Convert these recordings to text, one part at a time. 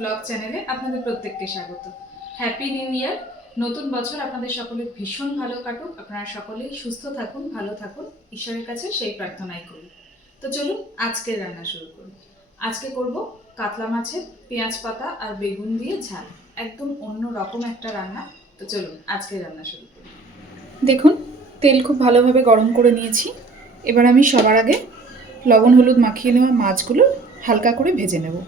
Blog চ্যানেলে আপনাদের প্রত্যেককে স্বাগত। Happy new year. নতুন বছর আপনাদের সকলের ভীষণ ভালো কাটুক, আপনারা সকলেই সুস্থ থাকুন, ভালো থাকুন, ঈশ্বরের কাছে সেই প্রার্থনাই করি। তো চলুন আজকের রান্না শুরু করি। আজকে করব কাতলা মাছের পেঁয়াজ পাতা আর বেগুন দিয়ে ঝাল, একদম অন্য রকম একটা রান্না। তো চলুন আজকের রান্না শুরু করি। দেখুন তেল খুব ভালোভাবে গরম করে নিয়েছি। এবার আমি সবার আগে লবণ হলুদ মাখিয়ে নেওয়া মাছগুলো হালকা করে ভেজে নেব।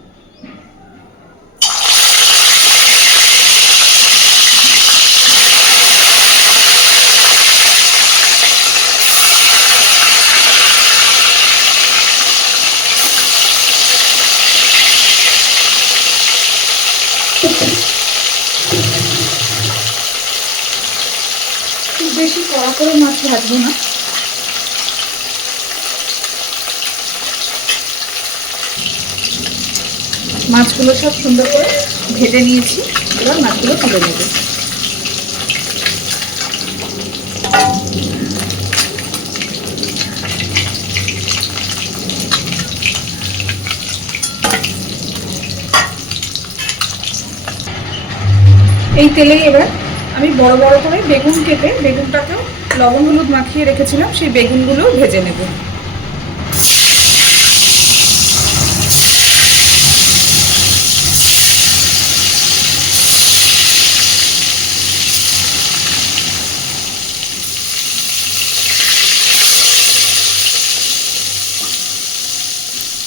খুব বেশি কড়া করে মাছ ভাজবো না, মাছগুলো সব সুন্দর করে ভেজে নিয়েছি। এবার মাছগুলো তুলে নেব। এই তেলেই এবার আমি বড় বড় করে বেগুন কেটে, বেগুনটাকেও লবণ হলুদ মাখিয়ে রেখেছিলাম, সেই বেগুনগুলো ভেজে নেব।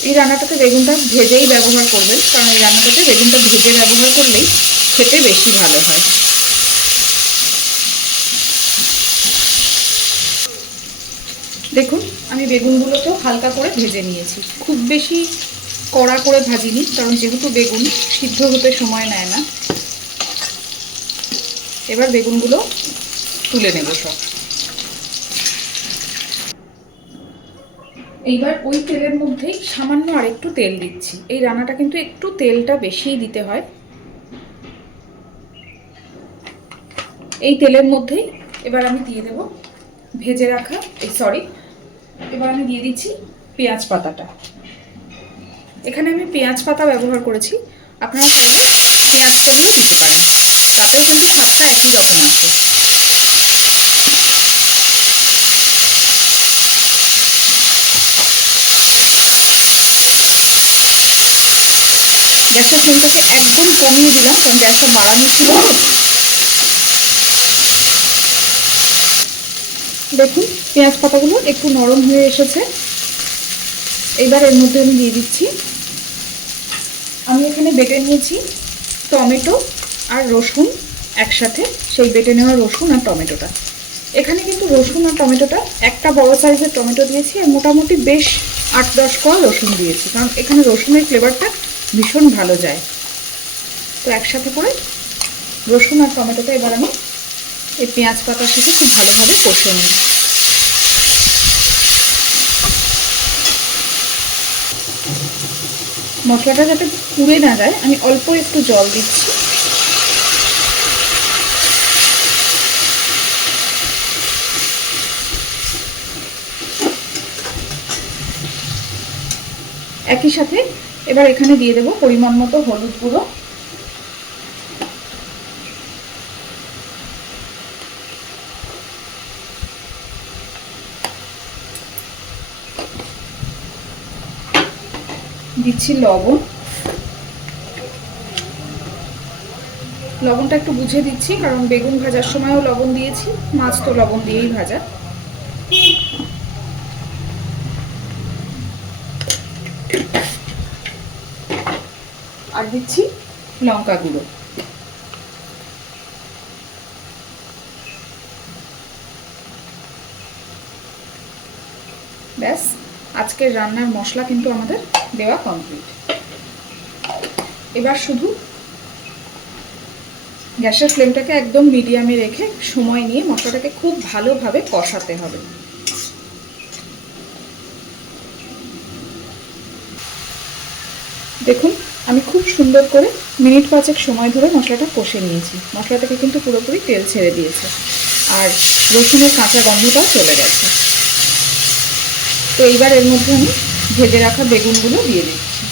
এই রান্নাটাতে বেগুনটা ভেজেই ব্যবহার করবেন, কারণ এই রান্নাটাতে বেগুনটা ভেজে ব্যবহার করলেই খেতে বেশি ভালো হয়। দেখুন আমি বেগুনগুলোকেও হালকা করে ভেজে নিয়েছি, খুব বেশি কড়া করে ভাজিনি, কারণ যেহেতু বেগুন সিদ্ধ হতে সময় নেয় না। এবার বেগুনগুলো তুলে নেব সব। এইবার ওই তেলের মধ্যেই সামান্য আর একটু তেল দিচ্ছি। এই রান্নাটা কিন্তু একটু তেলটা বেশিই দিতে হয়। এই তেলের মধ্যেই এবার আমি দিয়ে দেব ভেজে রাখা, এবার আমি দিয়ে দিচ্ছি পেঁয়াজ পাতাটা। এখানে আমি পেঁয়াজ পাতা ব্যবহার করেছি, আপনারা চাইলে পেঁয়াজ কলিও দিতে পারেন, তাতেও কিন্তু স্বাদটা একই রকম আছে। গ্যাসের ফ্লেমটাকে একদম কমিয়ে দিলাম, কারণ গ্যাসটা বাড়ানো ছিল। দেখুন পেঁয়াজ পাতাগুলো একটু নরম হয়ে এসেছে। এবার এর মধ্যে আমি দিয়ে দিচ্ছি, আমি এখানে বেটে নিয়েছি টমেটো আর রসুন একসাথে, সেই বেটে নেওয়া রসুন আর টমেটোটা। এখানে কিন্তু রসুন আর টমেটোটা একটা বড় সাইজের টমেটো দিয়েছি, আর মোটামুটি বেশ 8-10 কোয়া রসুন দিয়েছি, কারণ এখানে রসুনের ফ্লেভারটা ভীষণ ভালো যায়। তো একসাথে করে রসুন আর টমেটোটা এবার আমি এই পেঁয়াজ পাতার সাথে খুব ভালোভাবে কষে নিই। মশলাটা যাতে পুড়ে না যায় আমি অল্প একটু জল দিচ্ছি। একই সাথে এবার এখানে দিয়ে দেব পরিমাণ মতো হলুদ গুঁড়ো, দিচ্ছি লবণ। লবণটা একটু বুঝে দিচ্ছি, কারণ বেগুন ভাজার সময়ও লবণ দিয়েছি, মাছ তো লবণ দিয়েই ভাজা। আর দিচ্ছি লঙ্কা গুঁড়ো। ব্যাস, আজকের রান্নার মশলা কিন্তু আমাদের দেওয়া কমপ্লিট। এবার শুধু গ্যাসের ফ্লেমটাকে একদম মিডিয়ামে রেখে সময় নিয়ে মশলাটাকে খুব ভালোভাবে কষাতে হবে। দেখুন আমি খুব সুন্দর করে মিনিট 5 সময় ধরে মশলাটা কষে নিয়েছি। মশলা থেকে কিন্তু পুরোপুরি তেল ছেড়ে দিয়েছে, আর রসুনের কাঁচা গন্ধটাও চলে গেছে। তো এইবার এর মধ্যে আমি ভেজে রাখা বেগুনগুলো দিয়ে দিচ্ছি।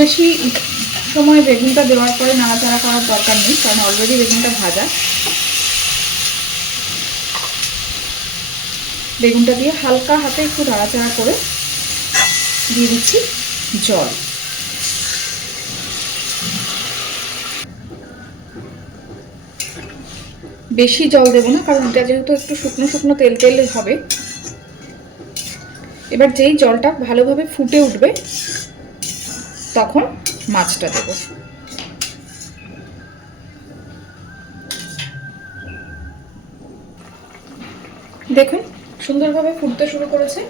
বেশি সময় বেগুনটা দেওয়ার পরে নাড়াচাড়া করার দরকার নেই, কারণ অলরেডি বেগুনটা ভাজা। বেগুনটা দিয়ে হালকা হাতে একটু নাড়াচাড়া করে দিয়ে দিচ্ছি জল। বেশি জল দেবো না, কারণ এটা যেহেতু একটু শুকনো শুকনো তেল তেল হবে। এবার যেই জলটা ভালোভাবে ফুটে উঠবে তখন মাছটা দেব। দেখুন সুন্দরভাবে ফুটতে শুরু করেছে।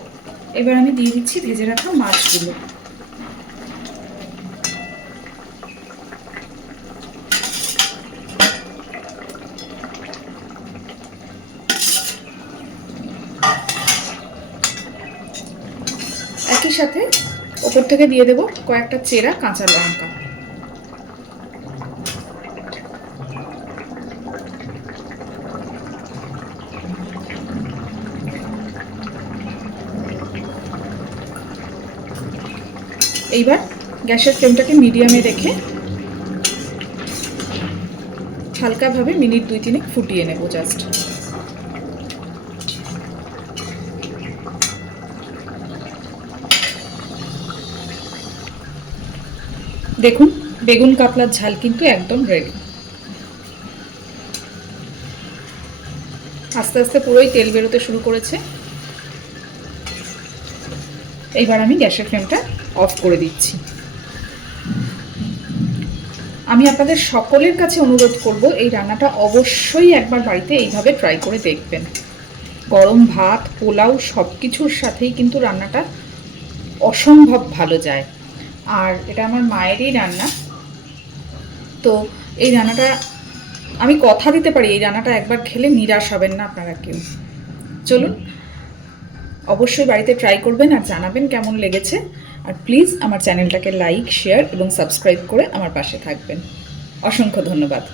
এবার আমি দিয়ে দিচ্ছি ভেজে রাখা মাছগুলো। একই সাথে ওপর থেকে দিয়ে দেব কয়েকটা চেরা কাঁচা লঙ্কা। এইবার গ্যাসের ফ্লেমটাকে মিডিয়ামে রেখে হালকাভাবে মিনিট 2-3 ফুটিয়ে নেব জাস্ট। দেখুন বেগুন কাতলার ঝাল কিন্তু একদম রেডি। আস্তে আস্তে পুরোই তেল বেরোতে শুরু করেছে। এইবার আমি গ্যাসের ফ্লেমটা অফ করে দিচ্ছি। আমি আপনাদের সকলের কাছে অনুরোধ করব এই রান্নাটা অবশ্যই একবার বাড়িতে এইভাবে ট্রাই করে দেখবেন। গরম ভাত, পোলাও সব কিছুর সাথেই কিন্তু রান্নাটা অসম্ভব ভালো যায়। আর এটা আমার মায়েরই রান্না, তো এই রান্নাটা আমি কথা দিতে পারি এই রান্নাটা একবার খেলে নিরাশ হবেন না আপনারা কেউ। চলুন অবশ্যই বাড়িতে ট্রাই করবেন আর জানাবেন কেমন লেগেছে। আর প্লিজ আমার চ্যানেলটাকে লাইক, শেয়ার এবং সাবস্ক্রাইব করে আমার পাশে থাকবেন। অসংখ্য ধন্যবাদ।